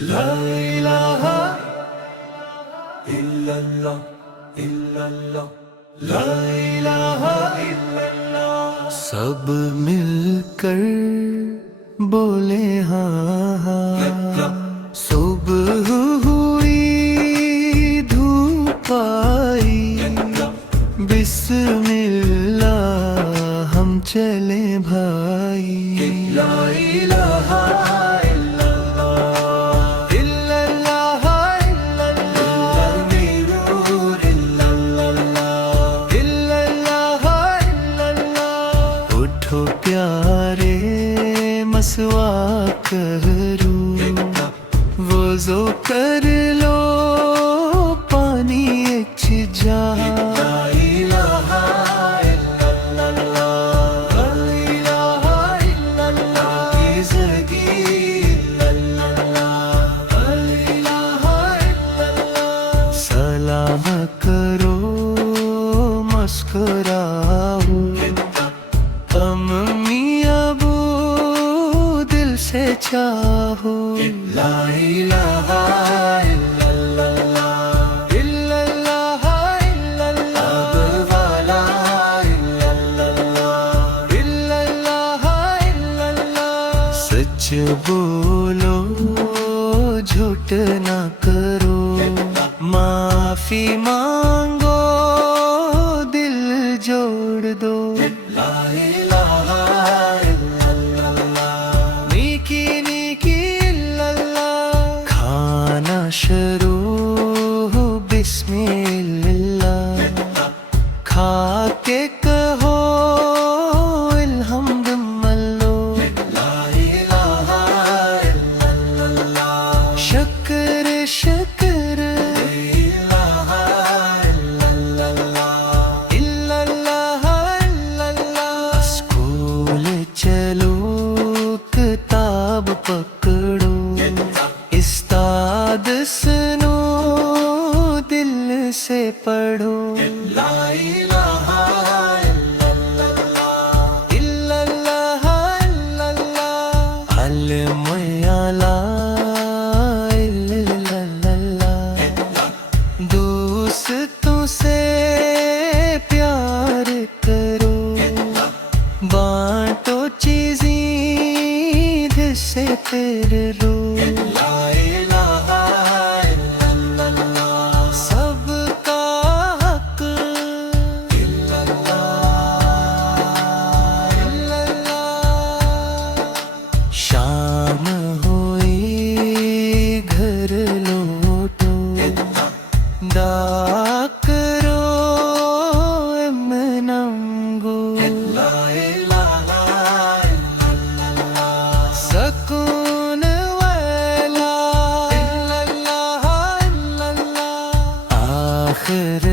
لا الہ الا اللہ الا اللہ لا الہ الا اللہ. سب مل کر بولے ہاں ہاں. صبح ہوئی دھوپ آئی بسم اللہ ہم چلے بھائی. لا الہ پیارے مسواک کرو وضو کر لو پانی اچ جا. لا الہ الا اللہ لا الہ الا اللہ کی زندگی الا اللہ لا الہ الا اللہ. سلام کرو مسکراؤ امی ابو دل سے چاہو. لا الہ الا اللہ الا اللہ الا اللہ اب والا الا اللہ الا اللہ الا اللہ. سچ بولو جھوٹ نہ کرو معافی مانگو دل جوڑ دو. لا الہ الا اللہ نیکی نیکی الا اللہ. کھانا شروع بسم اللہ کھا کے کہو الحمد ملو. لا الہ الا اللہ شکر شکر پکڑو استاد سنو دل سے پڑھو. لا الہ الا اللہ الا اللہ الا اللہ علم اعلی الا اللہ. دوستوں سے پیار کرو بانٹو چیزیں سے پھر رو. لا الہ الا اللہ سب کا حق الا اللہ الا اللہ. شام ہوئی گھر لوٹو دا کرو امننگو. لا الہ سکون ویلا الا اللہ الا اللہ. آخر